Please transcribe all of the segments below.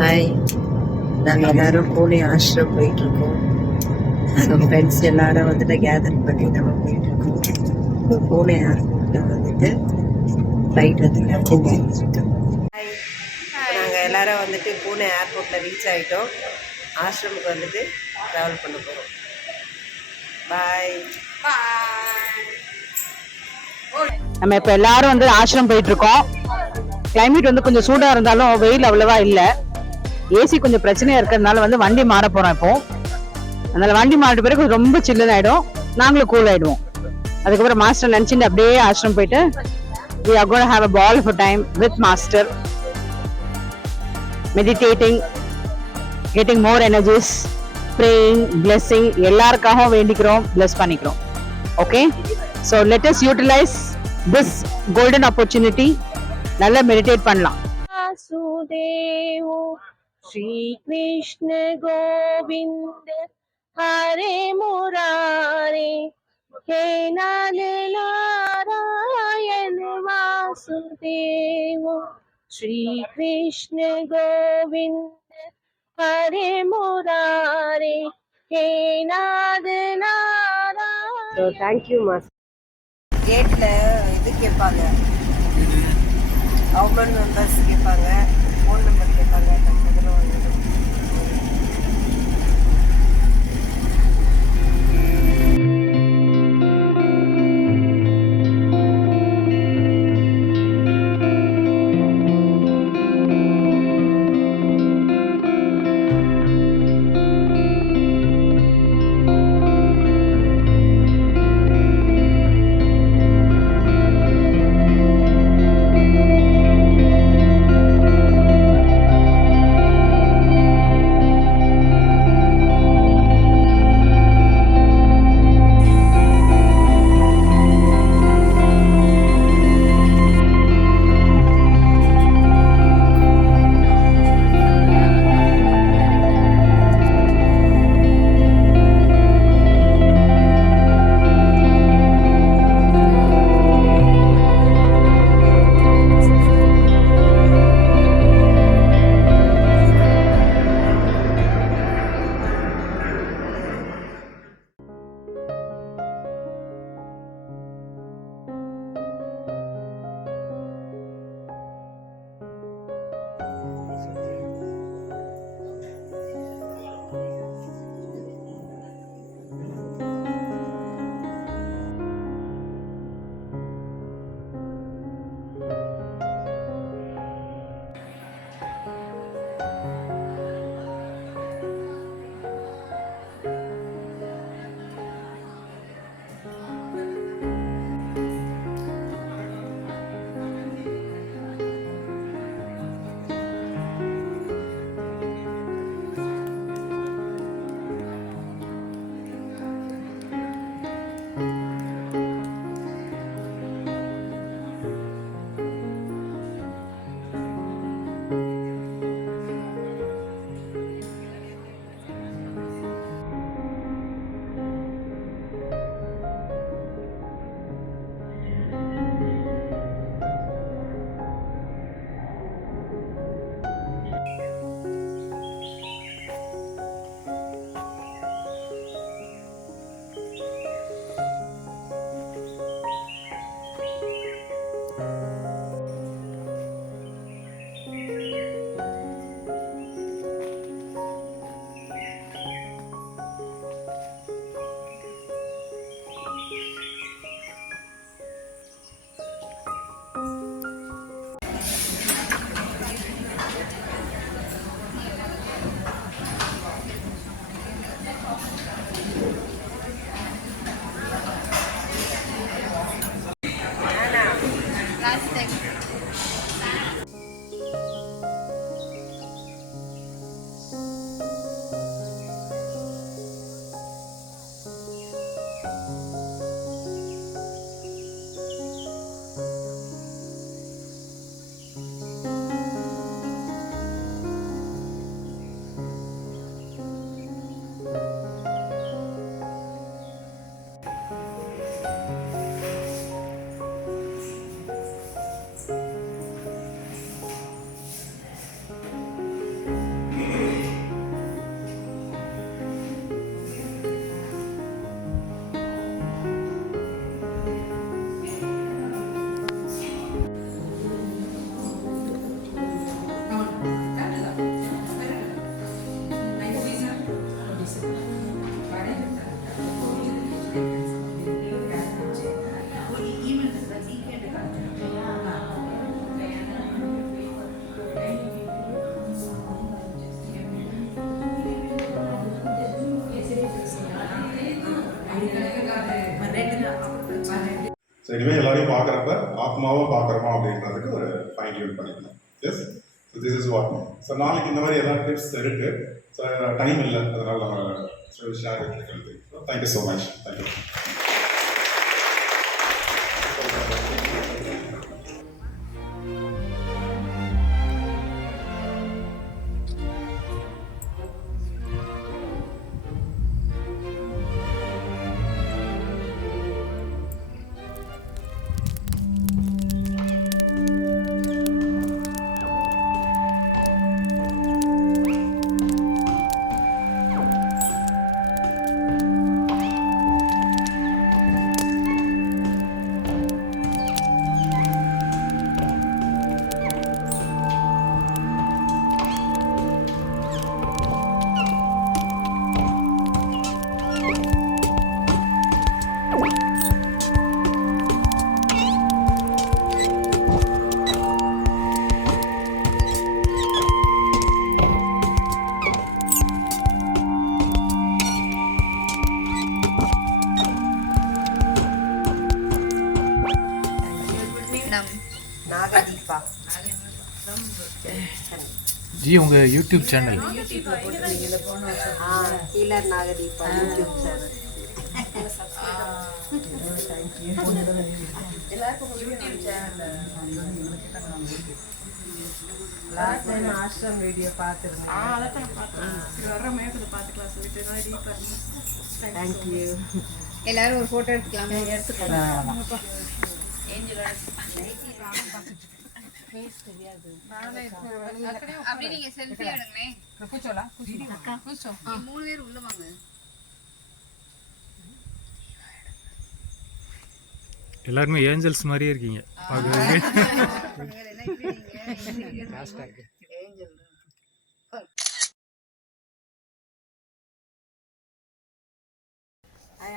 Hi, நாங்கள் எல்லாரும் பூனே ஆஷ்ரம் போயிட்டு இருக்கோம். நம்ம ஃப்ரெண்ட்ஸ் எல்லாரும் வந்துட்டு கேதர் பண்ணி நம்ம போயிட்டு இருக்கோம். பூனே ஏர்போர்ட்ல வந்துட்டு ஃப்ளைட் வந்து ஹாய், நாங்கள் எல்லாரும் வந்துட்டு பூனே ஏர்போர்ட்ல ரீச் ஆகிட்டோம். ஆஷ்ரமுக்கு வந்துட்டு ட்ராவல் பண்ண போகிறோம். பாய் பாய். நம்ம இப்ப எல்லாரும் வந்து ஆசிரம் போயிட்டு இருக்கோம். கிளைமேட் வந்து கொஞ்சம் சூடா இருந்தாலும் வெயில் அவ்வளவா இல்ல. ஏசி கொஞ்சம் பிரச்சனையா இருக்கிறதுனால வந்து வண்டி மாற போறோம் இப்போ. அதனால வண்டி மாறிட்ட பிறகு ரொம்ப சில்லுன்னு ஆயிடும், நாங்களும் கூல் ஆயிடுவோம். அதுக்கப்புறம் மாஸ்டர் நினைச்சுட்டு அப்படியே ஆசிரம் போயிட்டு we are going to have a ball of a time with master, meditating, getting more energies, praying, blessing. எல்லாருக்காகவும் வேண்டிக்கிறோம், bless பண்ணிக்கிறோம். Okay, so let us utilize this golden opportunity. நல்லா மெடிடேட் பண்ணலாம். वासुदेव श्री कृष्ण गोविंद हरे मुरारे हे नर नारायण वासुदेव श्री कृष्ण गोविंद हरे मुरारे हे नर नारायण. So thank you mass. கேட்டில் இது கேட்பாங்க, கவர்மெண்ட் மெம்பர்ஸ் கேட்பாங்க, ஃபோன் நம்பர் கேட்பாங்க. டக்குனு வந்துடும். இனிமேல் எல்லாரையும் பார்க்குறப்ப ஆத்மாவாக பார்க்குறோமா அப்படின்றதுக்கு ஒரு ஃபைன் டியூன் பண்ணிக்கணும். Yes, so this is what. So நாளைக்கு இந்த மாதிரி எதாவது டிப்ஸ் இருக்குது. ஸோ டைம் இல்லை, அதனால் நம்ம ஷேர் இருக்கிறது. Thank you so much. Thank you. Nagadeepa ji उंगा YouTube channel healer Nagadeepa YouTube channel. Last time ashram video பார்த்துருந்தேன். தேங்க்யூ. எல்லாரும் ஒரு போட்டோ எடுத்துக்கலாமே? எடுத்துக்கலாம். அப்படி நீங்க செல்ஃபி எடுங்களேன். மூணு பேர் உள்ள வாங்க. எல்லாருமே ஏஞ்சல்ஸ் மாதிரியே இருக்கீங்க.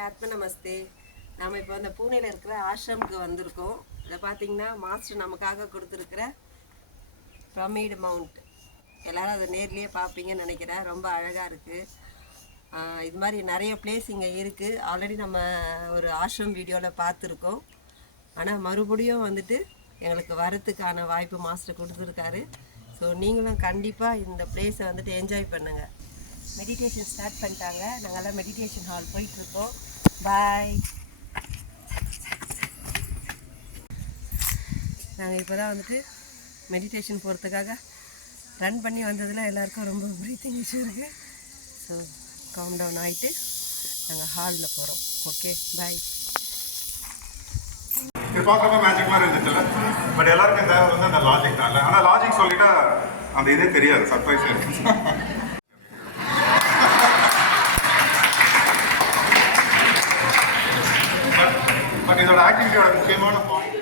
ஆத்ம நமஸ்தே. நாம் இப்போ இந்த பூனேல இருக்கிற ஆஷ்ரமுக்கு வந்திருக்கோம். இதை பார்த்தீங்கன்னா மாஸ்டர் நமக்காக கொடுத்துருக்குற பிரமிட் மவுண்ட். எல்லோரும் அதை நேர்லேயே பார்ப்பீங்கன்னு நினைக்கிறேன். ரொம்ப அழகாக இருக்குது. இது மாதிரி நிறைய பிளேஸ் இங்கே இருக்குது. ஆல்ரெடி நம்ம ஒரு ஆஷ்ரம் வீடியோவில் பார்த்துருக்கோம். ஆனால் மறுபடியும் வந்துட்டு எங்களுக்கு வரத்துக்கான வாய்ப்பு மாஸ்டர் கொடுத்துருக்காரு. ஸோ நீங்களும் கண்டிப்பாக இந்த பிளேஸை வந்துட்டு என்ஜாய் பண்ணுங்கள். மெடிடேஷன் ஸ்டார்ட் பண்ணிட்டாங்க. நாங்கள்லாம் மெடிடேஷன் ஹால் போயிட்டுருக்கோம். பாய். நாங்கள் இப்போ தான் வந்துட்டு மெடிடேஷன் போகிறதுக்காக ரன் பண்ணி வந்ததில் எல்லாருக்கும் ரொம்ப ப்ரீத்திங் இஷ்யூ இருக்குது. ஸோ காம் டவுன் ஆகிட்டு நாங்கள் ஹாலில் போகிறோம். ஓகே, பாய். இது பார்க்குறப்ப மேஜிக் மாதிரி இருந்துச்சுல்ல, பட் எல்லாருக்கும் தேவை வந்து அந்த லாஜிக் தான். இல்லை, ஆனால் லாஜிக் சொல்லிட்டா அந்த இதே தெரியாது. சர்ப்ரைஸ் இருக்கு. பட் இதோட ஆக்டிவிட்டியோட முக்கியமான பாயிண்ட்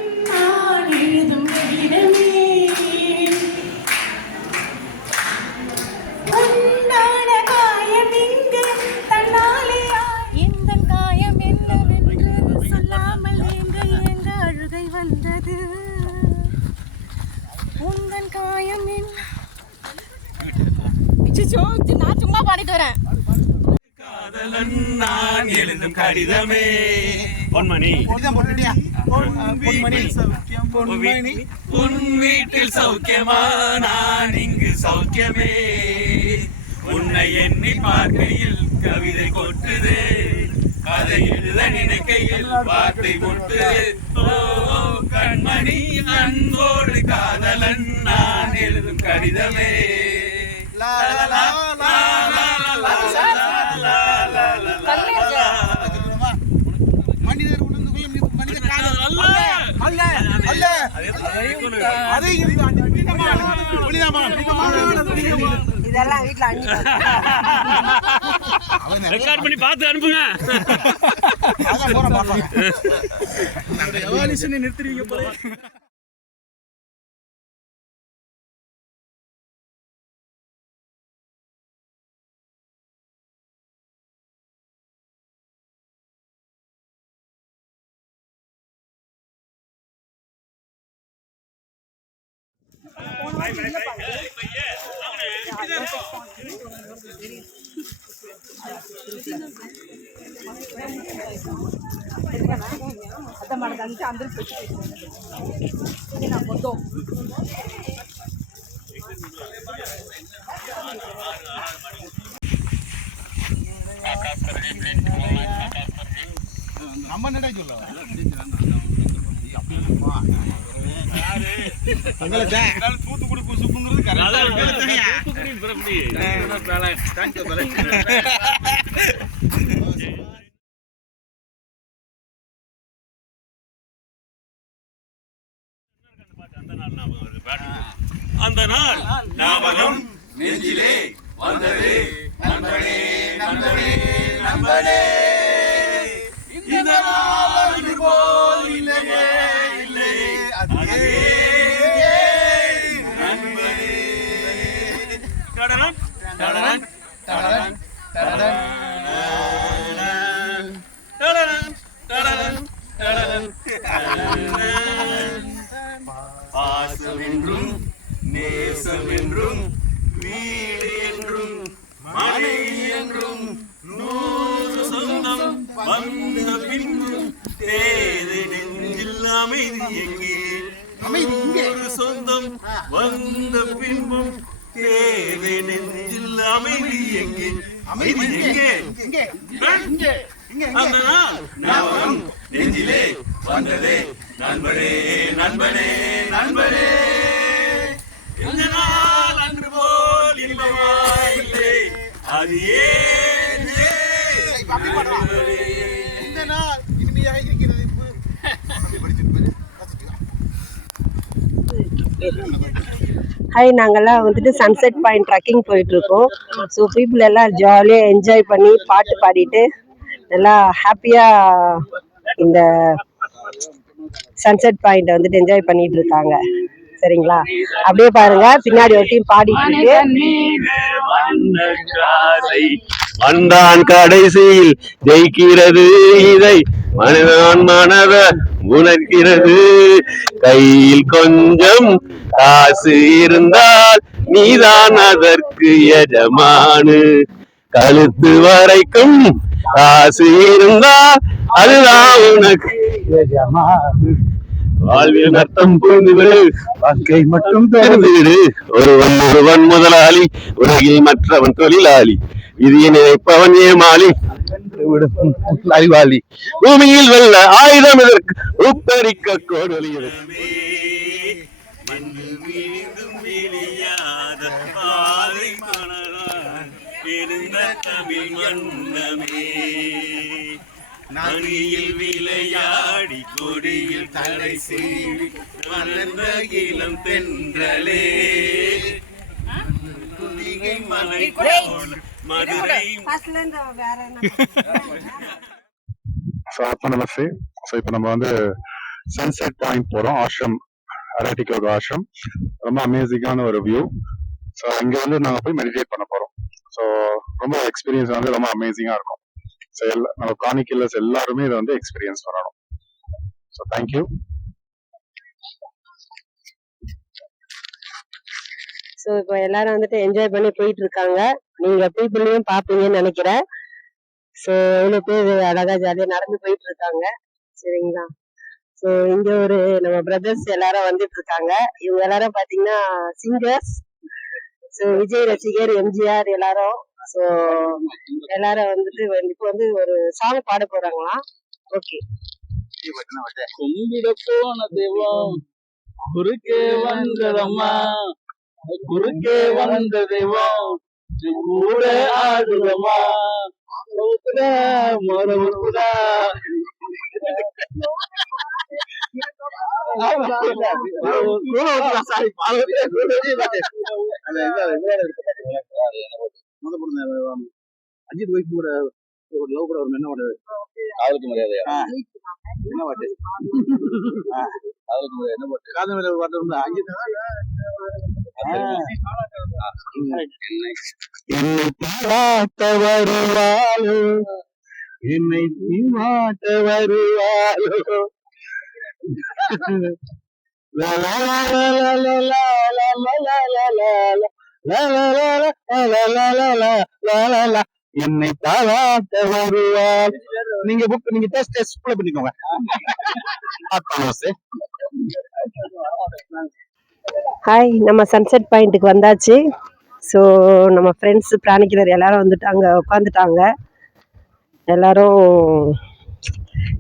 நான் சும்மா பாடிட்டு வரேன். நான் எழுதும் கடிதமே பொன்மணி, உன் வீட்டில் சௌக்கியமா? நான் இங்கு சௌக்கியமே. உன்னை எண்ணி பார்க்கையில் கவிதை கொட்டுது, அதை எழுத நினைக்கையில் வார்த்தை கொட்டுது. ஓ கண்மணி, அன்போடு காதலன் நான் எழுதும் கடிதமே. இதெல்லாம் வீட்டில் ரெக்கார்ட் பண்ணி பார்த்து அனுப்புங்க. நிறுத்துறீங்க போல. தூத்துக்குடி குசுப்புங்கிறது அந்த நாள் ஞாபகம் நெஞ்சிலே வந்தது நண்பனே நண்பனே நண்பனே இந்த நாள் அன்று போல் இல்லையே இல்லையே அதுவே நண்பனே கடனம் கடனம் கடனம் கடனம் கடனம் கடனம் கடனம் பாசம் என்றும் நேசம் என்றும் வீடு என்றும் மனைவி என்றும் 100 சொந்தம் வந்த பின்பும் தேவை நெஞ்சில் அமைதி எங்கே 100 சொந்தம் வந்த பின்பும் தேவை நெஞ்சில் அமைதி எங்கே அமைதி எங்கே அந்த நாள் ஞாபகம் நெஞ்சிலே வந்ததே நண்பனே நண்பனே நண்பனே இந்த நாள் அன்று போல் இன்பமாயில்லை அது ஏன் இந்த நாள் இனிமையாக இருக்கிறது ஹாய், நாங்கெல்லாம் வந்துட்டு சன்செட் பாயிண்ட் ட்ரக்கிங் போயிட்டு இருக்கோம். ஸோ பீப்புள் எல்லாம் ஜாலியாக என்ஜாய் பண்ணி பாட்டு பாடிட்டு நல்லா ஹாப்பியாக இந்த சன்செட் பாயிண்ட் வந்துட்டு என்ஜாய் பண்ணிட்டு இருக்காங்க. சரிங்களா, அப்படியே பாருங்க, பின்னாடி ஒரு டீம் பாடிட்டு இருக்கு. வந்தான் கடைசியில் ஜெயிக்கிறது இதை மனிதன் மனத உணர்கிறது. கையில் கொஞ்சம் காசு இருந்தால் நீதான் அதற்கு எஜமானு. கழுத்து வரைக்கும் காசு இருந்தால் அதுதான் உனக்கு எஜமானு. வாழ்வின் அர்த்தம் புரிந்துவிடு, வாழ்க்கை மட்டும் தெரிந்துவிடு. ஒருவன் முதலாளி, உலகில் மற்றவன் தொழிலாளி. விதியை நினைப்பவன் ஏமாளி, அறிவாளி. பூமியில் வெல்ல ஆயுதம் இதற்கு உப்பரிக்க கோடொலி. தமிழ் மன்னமே நதியில் விளையாடி கொடியில் தலை சீவி வளர்ந்த இளம் தென்றலே மலை மதுரை. நமஸ்தே. ஸோ இப்போ நம்ம வந்து சன்செட் பாயிண்ட் போறோம். ஆஷ்ரம், அரட்டிகோக ஆஷ்ரம். ரொம்ப அமேசிங்கான ஒரு வியூ. ஸோ இங்க வந்து நாங்கள் போய் மெடிடேட் பண்ண போறோம். ஸோ ரொம்ப எக்ஸ்பீரியன்ஸ் வந்து ரொம்ப அமேசிங்கா இருக்கும். ஸோ நம்ம காணிக்கலர்ஸ் எல்லாருமே இதை வந்து எக்ஸ்பீரியன்ஸ் பண்ணணும். So thank you. ஸோ இப்போ எல்லாரும் வந்துட்டு என்ஜாய் பண்ணி போயிட்டு இருக்காங்க. நீங்க பீப்புளையும் பாப்பீங்கன்னு நினைக்கிறேன். ஸோ எவ்வளோ பேர் அழகா ஜாலியாக நடந்து போயிட்டு இருக்காங்க. சரிங்களா, ஸோ இங்க ஒரு நம்ம பிரதர்ஸ் எல்லாரும் வந்துட்டு இருக்காங்க. இவங்க எல்லாரும் பாத்தீங்கன்னா சிங்கர்ஸ். ஸோ விஜய் ரசிகர், எம்ஜிஆர் எல்லாரும். ஸோ எல்லாரும் வந்துட்டு இப்போ வந்து ஒரு சாங் பாட போறாங்களாம். ஓகே. கும்பிட போன தெய்வம் குறுக்கே வந்ததம்மா, குறுக்கே வந்த தெய்வம் கூட ஆடுதம்மா. மரபுடா அஜித் வைஃப் கூட ஒரு லவ் கூட ஒரு என்ன பாட்டு, காதலுக்கு மரியாதையா என்ன பாட்டு, காதலுக்கு மரியாதை என்ன பாட்டு, காதல் மேல பாட்டு இருந்தா அஜித். என்னை பாராட்ட வருவாளோ, என்னை மாட்ட வருவாளோ. என்னை தாளாட்ட வருவாள். நீங்க புக் நீங்க டெஸ்ட் ஃபுல்லா பண்ணிக்கோங்க. ஹாய், நம்ம சன்செட் பாயிண்ட்டுக்கு வந்தாச்சு. ஸோ நம்ம ஃப்ரெண்ட்ஸு பிராணிக்கிலர் எல்லாரும் வந்துட்டாங்க, உட்காந்துட்டாங்க. எல்லாரும்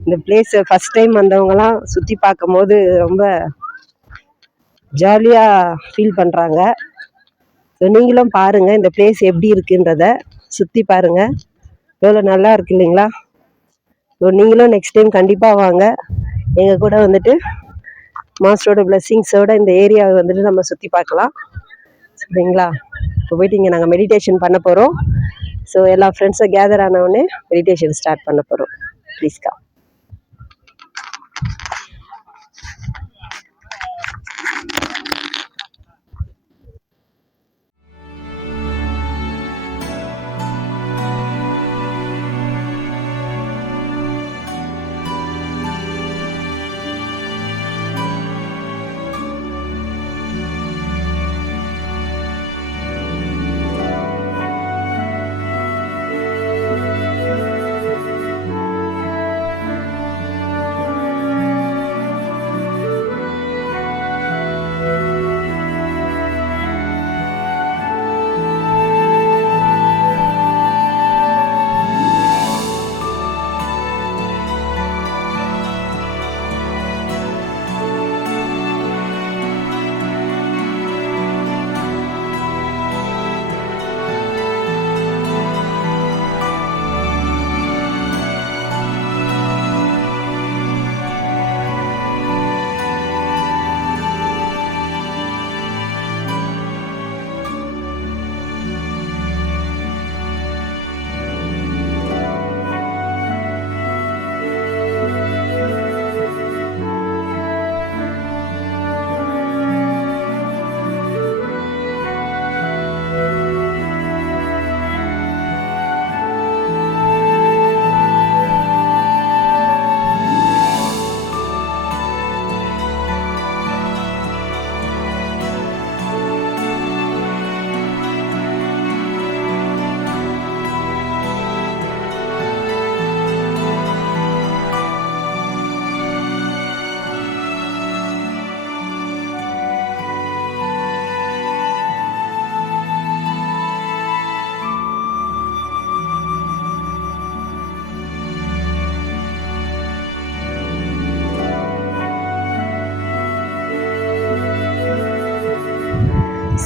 இந்த பிளேஸ் ஃபர்ஸ்ட் டைம் வந்தவங்கலாம் சுற்றி பார்க்கும் போது ரொம்ப ஜாலியாக ஃபீல் பண்ணுறாங்க. ஸோ நீங்களும் பாருங்கள் இந்த பிளேஸ் எப்படி இருக்குன்றத சுற்றி பாருங்கள், எவ்வளோ நல்லா இருக்கு இல்லைங்களா? ஸோ நீங்களும் நெக்ஸ்ட் டைம் கண்டிப்பாக வாங்க, எங்கள் கூட வந்துட்டு மாஸ்டரோட பிளெஸ்ஸிங்ஸோட இந்த ஏரியாவை வந்துட்டு நம்ம சுற்றி பார்க்கலாம், சரிங்களா? இப்போ போயிட்டு இங்கே நாங்கள் மெடிடேஷன் பண்ண போகிறோம். ஸோ எல்லா ஃப்ரெண்ட்ஸும் கேதர் ஆனவுடனே மெடிடேஷன் ஸ்டார்ட் பண்ண போகிறோம். ப்ளீஸ்க்கா.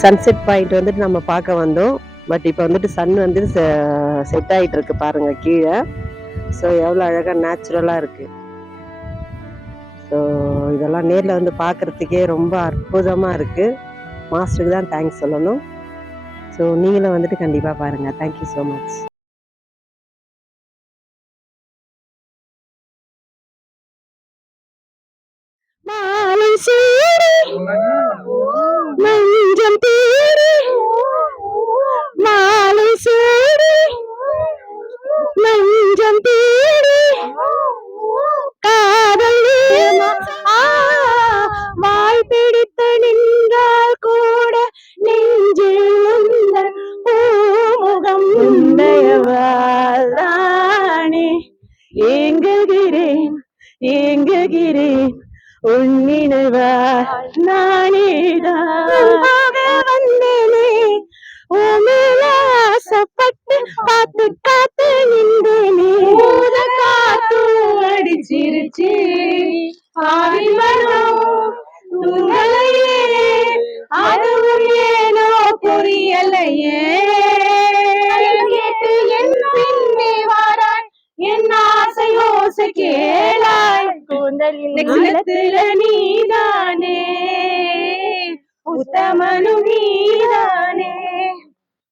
சன்செட் பாயிண்ட் வந்துட்டு நம்ம பார்க்க வந்தோம். பட் இப்போ வந்துட்டு சன் வந்து செட் ஆகிட்டு இருக்கு பாருங்க கீழே. ஸோ எவ்வளோ அழகாக நேச்சுரலாக இருக்கு. ஸோ இதெல்லாம் நேரில் வந்து பார்க்குறதுக்கே ரொம்ப அற்புதமாக இருக்கு. மாஸ்டருக்கு தான் தேங்க்ஸ் சொல்லணும். ஸோ நீங்களும் வந்துட்டு கண்டிப்பாக பாருங்கள். Thank you so much. மஞ்சம் தேடி மாலை சூடி மஞ்சம் தேடி காதல் வாய் பிடித்து நின்றால் கூட நெஞ்சில் உந்தன் பூமுகம் உந்தையவாதானே ஏங்குகிறேன் ஏங்குகிறேன் உன்னினைவார் நானேதான் வந்தேனே உமேல ஆசைப்பட்டு பார்த்து காத்து நின்றேனே காத்து அடிச்சிருச்சு ஆவி மனம் தூங்கலையே அதுவும் ஏனோ புரியலையே கேட்டு என் பின்னே வாராய் என் ஆசை யோசை கேளாய் கூந்தலில் நீதானே உத்தமனும் நீதானே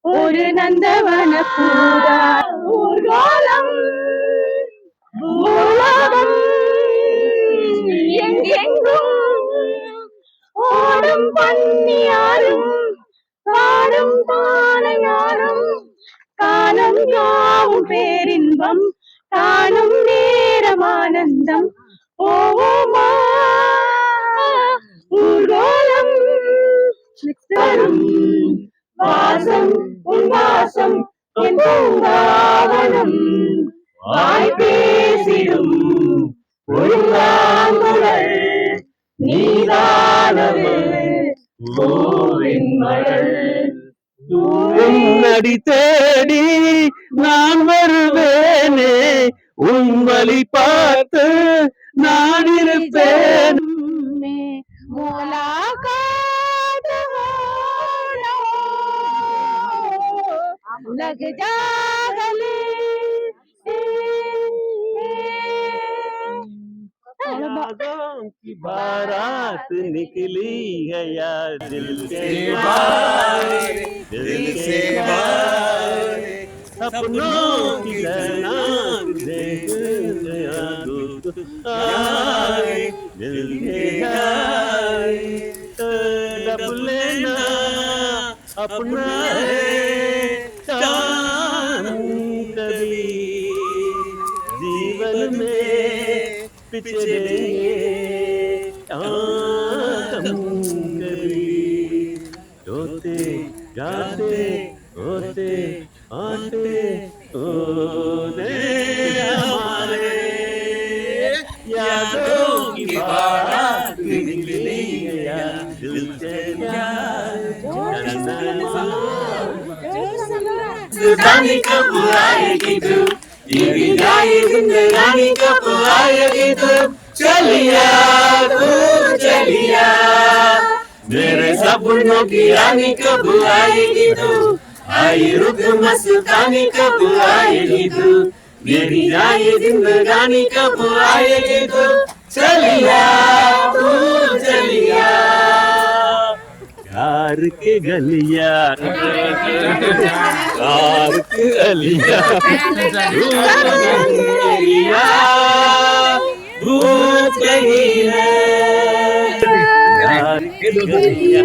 ஒரு நந்தவன பூரா ஊர்கோலம் பூலோகம் எங்கெங்கும் ஓடும் பன்னியாரும் பாடும் பானையாரும் காலம் யாவும் பேரின்பம் காணும் நேரம் ஆனந்தம் ஓமா ஊர்கோலம் தரும் வாசம் உன் வாசம் என் பூங்காவனம் வாய்ப்பே புல்லாங்குழல் நீதானது பூவின் மழல் உன்னடி தேடி நான் வருவேனே உன் வழி பார்த்து நான் இருப்பேன் लग जा गले यादों की बारात निकली है यार दिल से बाहर दिल से बाहर सपनों की गहनाक देख गया दूत आए दिल के आए डब लेना अपना कभी जीवन में पिछड़ेंगे कभी रोते गाते होते आते होते हमारे यादों की बारात निकली गया दिल से जिंदगानी कब आएगी तू जीवी जाए जिंदगानी कब आएगी तू चलिया तू चलिया मेरे सपनों की रानी कब आएगी तू आई रुक मस्तानी कब आएगी तू मेरी जाए जिंदगानी कब आएगी तू चलिया तू चलिया प्यार के गलिया प्यार के गलिया भूत गई है प्यार के गलिया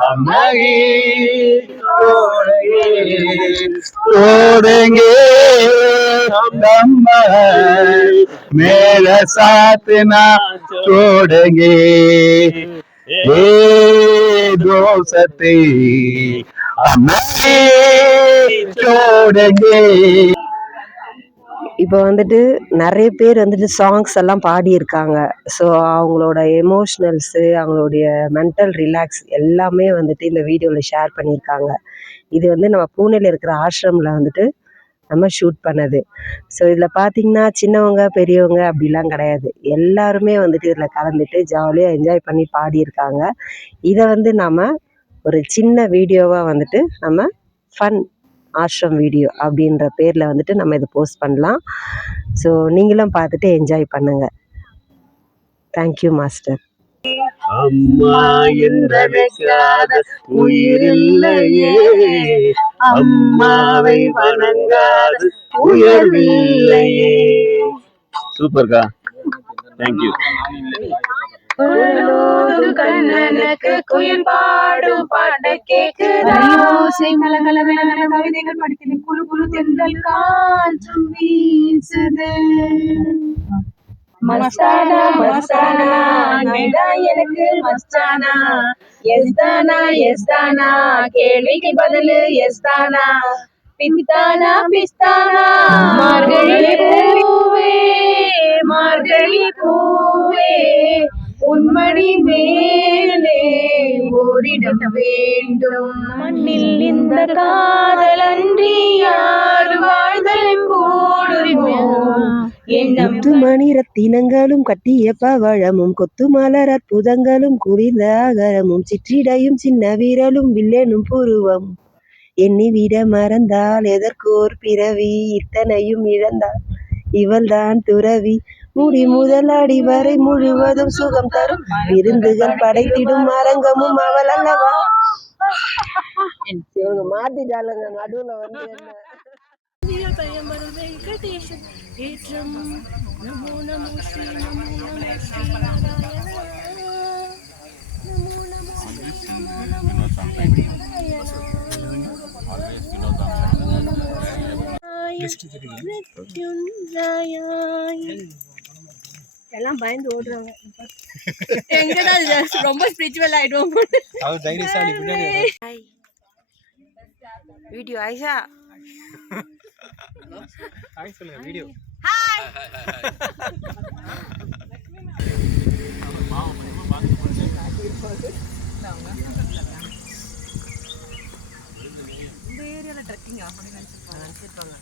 हम नहीं तोड़ेंगे हम मेरा साथ ना छोड़ेंगे हे दोस्ती हम नहीं छोड़ेंगे இப்போ வந்துட்டு நிறைய பேர் வந்துட்டு சாங்ஸ் எல்லாம் பாடியிருக்காங்க. ஸோ அவங்களோட எமோஷ்னல்ஸு அவங்களுடைய மென்டல் ரிலாக்ஸ் எல்லாமே வந்துட்டு இந்த வீடியோவில் ஷேர் பண்ணியிருக்காங்க. இது வந்து நம்ம பூனேல இருக்கிற ஆஷ்ரமில் வந்துட்டு நம்ம ஷூட் பண்ணது. ஸோ இதில் பார்த்திங்கன்னா சின்னவங்க பெரியவங்க அப்படிலாம் கிடையாது, எல்லாருமே வந்துட்டு இதில் கலந்துட்டு ஜாலியாக என்ஜாய் பண்ணி பாடியிருக்காங்க. இதை வந்து நம்ம ஒரு சின்ன வீடியோவாக வந்துட்டு நம்ம ஃபன் ஆஷ்ரம் வீடியோ அப்படின்ற பேரில் வந்துட்டு நம்ம இதை போஸ்ட் பண்ணலாம். ஸோ நீங்களும் பார்த்துட்டு என்ஜாய் பண்ணுங்கள். Thank you master. அம்மா என்றழைக்காத உயிரில்லையே அம்மாவை வணங்காத உயர்வில்லையே. சூப்பர்க்கா, தேங்க்யூ. கண்ணனுக்கு குயில் பாடும் பாட்ட கேக்குதா கவிதைகள் படிக்கிறது குழு குழு தென்றல் காற்றும் வீசுது. மஸ்தானா மஸ்தானா நீதான் எனக்கு மஸ்தானா எஸ்தானா எஸ்தானா கேள்விக்கு பதிலு எஸ்தானா பிஸ்தானா பிஸ்தானா மார்கழி பூவே மார்கழி பூவே உன்மடி மேலே ஓரிடம் வேண்டும் மண்ணில் இந்த காதலன்றி யார் வாழ்தல் கூடுமோ. முத்துமணி ரத்தினங்களும் கட்டிய பவழமும் கொத்து மலர் அற்புதங்களும் குளிர்ந்த அகரமும் சிற்றிடையும் சின்ன வீரலும் வில்லெனும் புருவம் எண்ணி விட மறந்தால் எதற்கோர் பிறவி இத்தனையும் இழந்தால் இவள்தான் துறவி. முடி முதல் அடி வரை முழுவதும் சுகம் தரும் விருந்துகள் படைத்திடும் அரங்கமும் அவள் அல்லவா. இவங்க மாத்திட்டாளுங்க நடுவுல வந்து என்ன எல்லாம் பயந்து ஓடுறாங்க. எங்கடா ரொம்ப ஸ்பிரிச்சுவல் ஆயிடுவோம். வீடியோ ஆயிஷா ஹாய் சொல்லுங்க வீடியோ. இந்த ஏரியாவில் ட்ரெக்கிங் அப்படின்னு நினச்சிருப்பாங்க.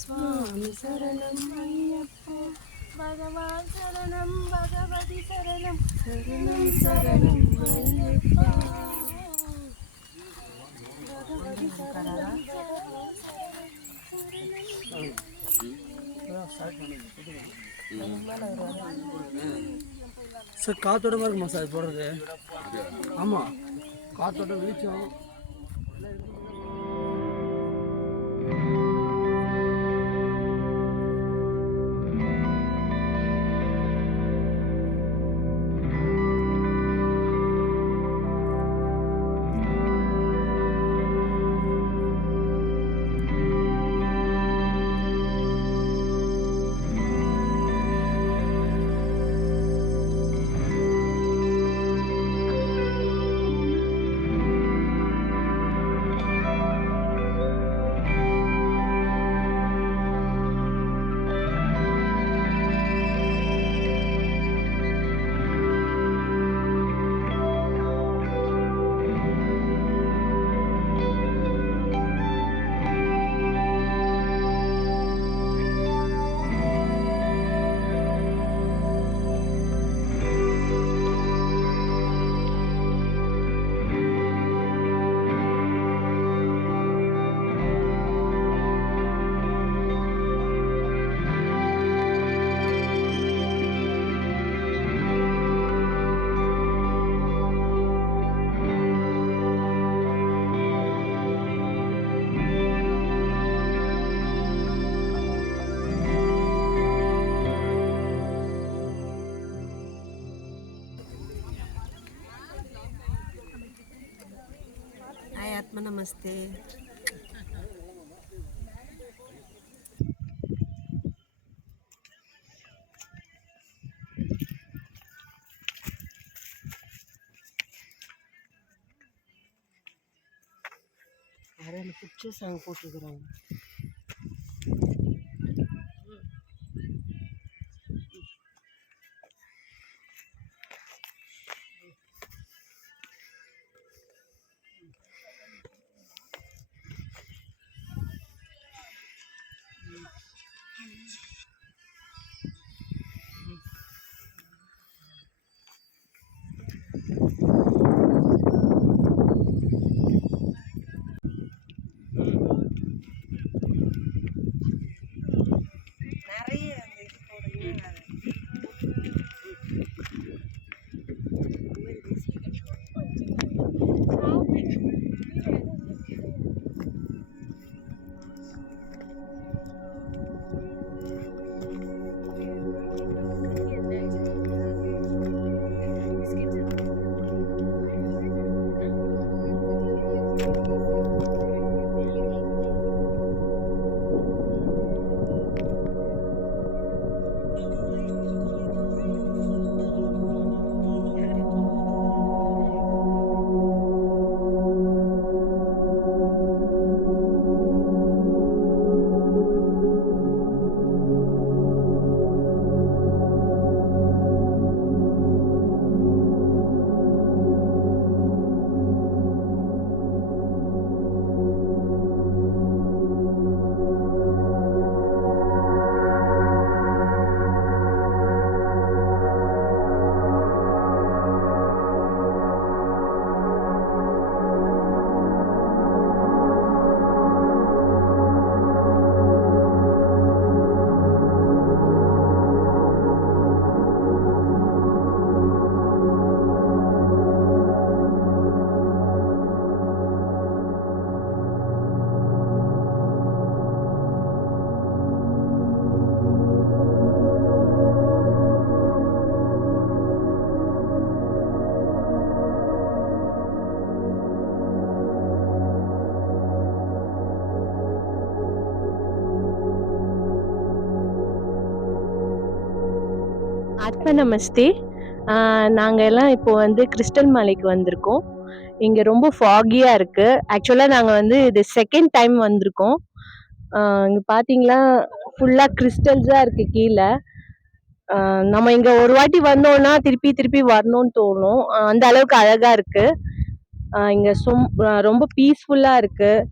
स्वामी शरणं अय्यप्पो भगवान् शरणं भगवती शरणं शरणं शरणं अय्यप्पो भगवती शरणं சார் காத்தோட்டமாக இருக்குமா சார் போடுறது? ஆமாம், காத்தோட்டம் வெளிச்சம். नमस्ते. யாரும் பிடிச்ச சாங் போட்டுக்கிறாங்க. நமஸ்தே. நாங்கள் எல்லாம் இப்போ வந்து கிறிஸ்டல் மலைக்கு வந்திருக்கோம். இங்கே ரொம்ப ஃபாகியாக இருக்குது. ஆக்சுவலாக நாங்கள் வந்து இது செகண்ட் டைம் வந்திருக்கோம். இங்கே பார்த்தீங்களா ஃபுல்லாக கிறிஸ்டல்ஸாக இருக்குது கீழே. நம்ம இங்கே ஒரு வாட்டி வந்தோம்னா திருப்பி திருப்பி வரணும்னு தோணும். அந்த அளவுக்கு அழகாக இருக்குது. இங்கே ரொம்ப பீஸ்ஃபுல்லாக இருக்குது.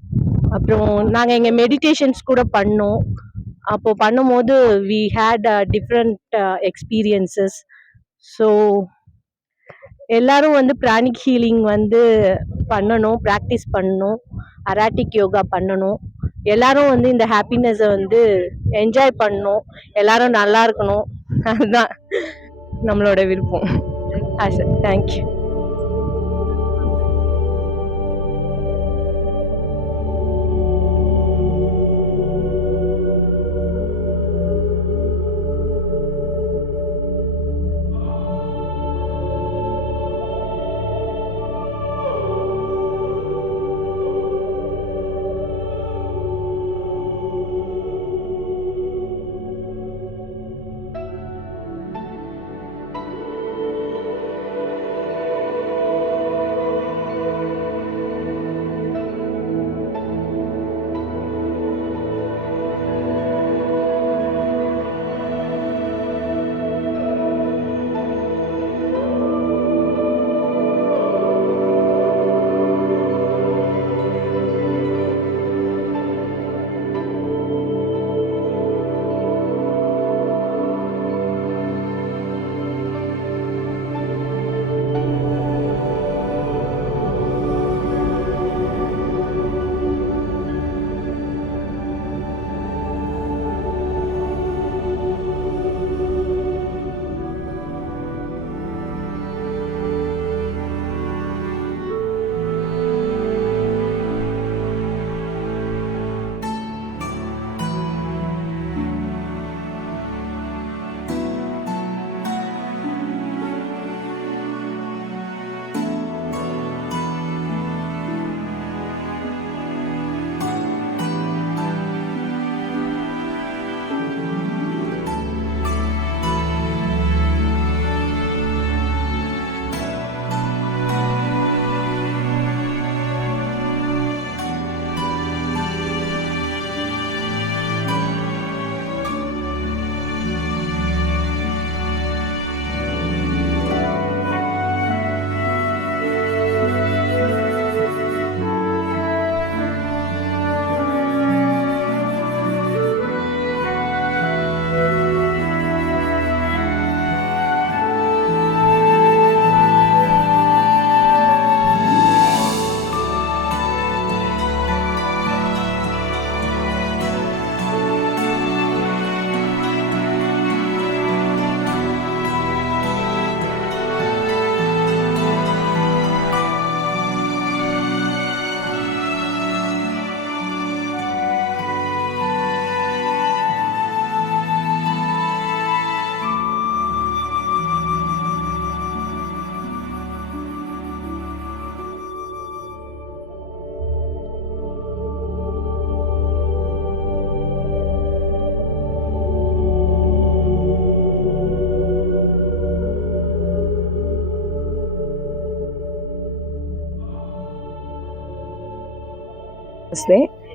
அப்புறம் நாங்கள் இங்கே மெடிடேஷன்ஸ் கூட பண்ணோம். அப்போ பண்ணும்போது we had different experiences. So எல்லாரும் வந்து பிராணிக் ஹீலிங் வந்து பண்ணணும், ப்ராக்டிஸ் பண்ணணும், அராட்டிக் யோகா பண்ணணும். எல்லாரும் வந்து இந்த ஹாப்பினஸை வந்து என்ஜாய் பண்ணணும், எல்லாரும் நல்லா இருக்கணும். அதுதான் நம்மளோட விருப்பம். ஆசை. தேங்க்யூ.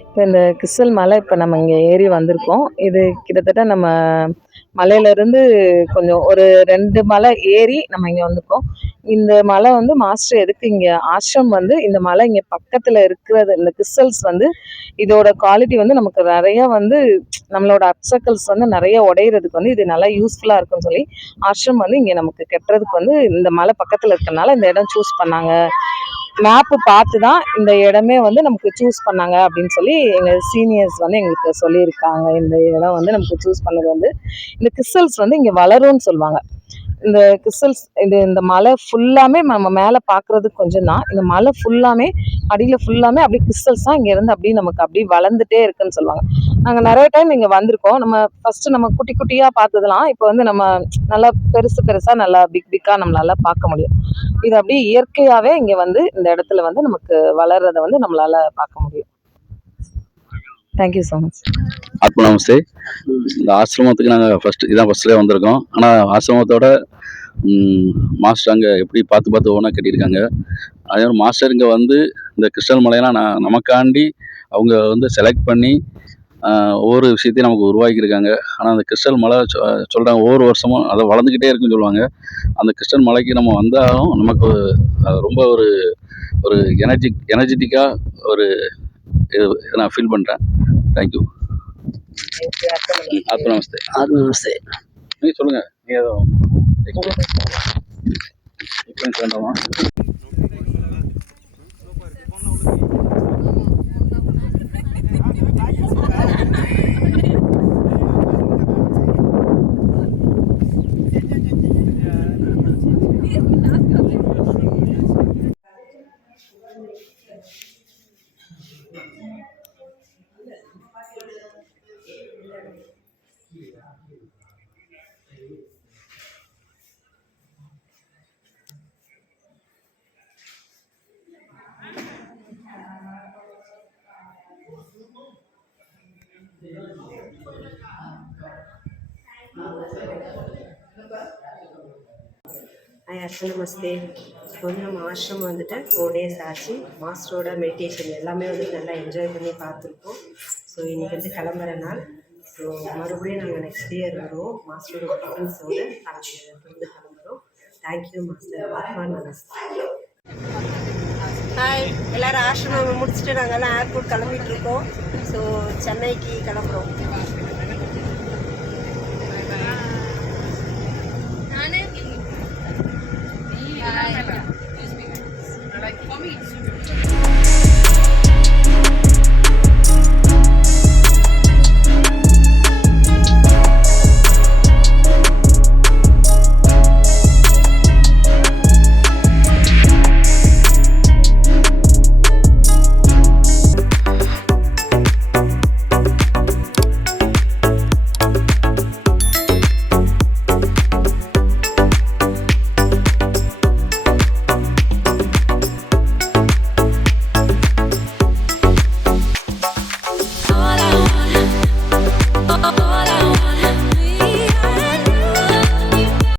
இப்போ இந்த கிறிஸ்டல் மலை இப்போ நம்ம இங்கே ஏறி வந்திருக்கோம். இது கிட்டத்தட்ட நம்ம மலையிலேருந்து கொஞ்சம் ஒரு 2 மலை ஏறி நம்ம இங்கே வந்திருக்கோம். இந்த மலை வந்து மாஸ்டர் எதுக்கு இங்கே ஆசிரம் வந்து இந்த மலை இங்கே பக்கத்தில் இருக்கிறது, இந்த கிறிஸ்டல்ஸ் வந்து இதோட குவாலிட்டி வந்து நமக்கு நிறையா வந்து நம்மளோட அப்சக்கல்ஸ் வந்து நிறைய உடையிறதுக்கு வந்து இது நல்லா யூஸ்ஃபுல்லாக இருக்குன்னு சொல்லி ஆசிரம் வந்து இங்கே நமக்கு கட்டுறதுக்கு வந்து இந்த மலை பக்கத்தில் இருக்கிறனால இந்த இடம் சூஸ் பண்ணாங்க. மேப்பு பார்த்து தான் இந்த இடமே வந்து நமக்கு சூஸ் பண்ணாங்க அப்படின்னு சொல்லி எங்கள் சீனியர்ஸ் வந்து எங்களுக்கு சொல்லியிருக்காங்க. இந்த இடம் வந்து நமக்கு சூஸ் பண்ணது வந்து இந்த கிறிஸ்டல்ஸ் வந்து இங்கே வளரும்னு சொல்லுவாங்க. இந்த கிறிஸ்டல்ஸ் இந்த மலை ஃபுல்லாமே நம்ம மேலே பார்க்குறது கொஞ்சம் தான், இந்த மலை ஃபுல்லாமே அடியில் ஃபுல்லாமே அப்படியே கிறிஸ்டல்ஸ் தான் இங்கேருந்து அப்படியே நமக்கு அப்படியே வளர்ந்துட்டே இருக்குன்னு சொல்லுவாங்க. நாங்கள் நிறைய டைம் இங்கே வந்திருக்கோம். நம்ம ஃபஸ்ட்டு நம்ம குட்டி குட்டியாக பார்த்ததுலாம் இப்போ வந்து நம்ம நல்லா பெருசாக நல்லா பிக்காக நம்மளால பார்க்க முடியும். இது அப்படியே இயற்கையாகவே இங்கே வந்து இந்த இடத்துல வந்து நமக்கு வளர்றதை வந்து நம்மளால பார்க்க முடியும். Thank you so much. ஆத்ம நமஸ்தே. இந்த ஆசிரமத்துக்கு நாங்கள் ஃபஸ்ட்டு வந்திருக்கோம். ஆனால் ஆசிரமத்தோட மாஸ்டர் அங்கே எப்படி பார்த்து ஒவ்வொன்றா கட்டியிருக்காங்க. அதே மாதிரி மாஸ்டர் இங்கே வந்து இந்த கிறிஸ்டல் மலையெல்லாம் நமக்காண்டி அவங்க வந்து செலக்ட் பண்ணி ஒவ்வொரு விஷயத்தையும் நமக்கு உருவாக்கியிருக்காங்க. ஆனால் அந்த கிறிஸ்டல் மலை சொல்கிறாங்க ஒவ்வொரு வருஷமும் அதை வளர்ந்துக்கிட்டே இருக்குன்னு சொல்லுவாங்க. அந்த கிறிஸ்டல் மலைக்கு நம்ம வந்தாலும் நமக்கு ரொம்ப ஒரு ஒரு எனர்ஜெட்டிக்காக ஒரு நான் ஃபீல் பண்ணுறேன். தேங்க்யூ. ஆத்ம நமஸ்தே. ஆத்ம நமஸ்தே. நீங்கள் சொல்லுங்கள், நீங்கள் ஏதோ எக்ஸ்பீரியன்ஸ் வேண்டாமா? நமஸ்தே. இப்போ வந்து நம்ம ஆசிரமம் வந்துட்டு 4 days ஆச்சு. மாஸ்டரோட மெடிடேஷன் எல்லாமே வந்து நல்லா என்ஜாய் பண்ணி பார்த்துருக்கோம். ஸோ இன்றைக்கி வந்து கிளம்புற நாள். ஸோ மறுபடியும் நாங்கள் நெக்ஸ்ட் இயர் வருவோம். மாஸ்டரோட ஃப்ரெண்ட்ஸோடு வந்து கிளம்புறோம். Thank you master. ஆத்மா நமஸ்தே. ஹாய் எல்லோரும், ஆசிரமம் முடிச்சுட்டு நாங்கள்லாம் ஏர்போர்ட் கிளம்பிகிட்ருக்கோம். ஸோ சென்னைக்கு கிளம்புறோம். நானே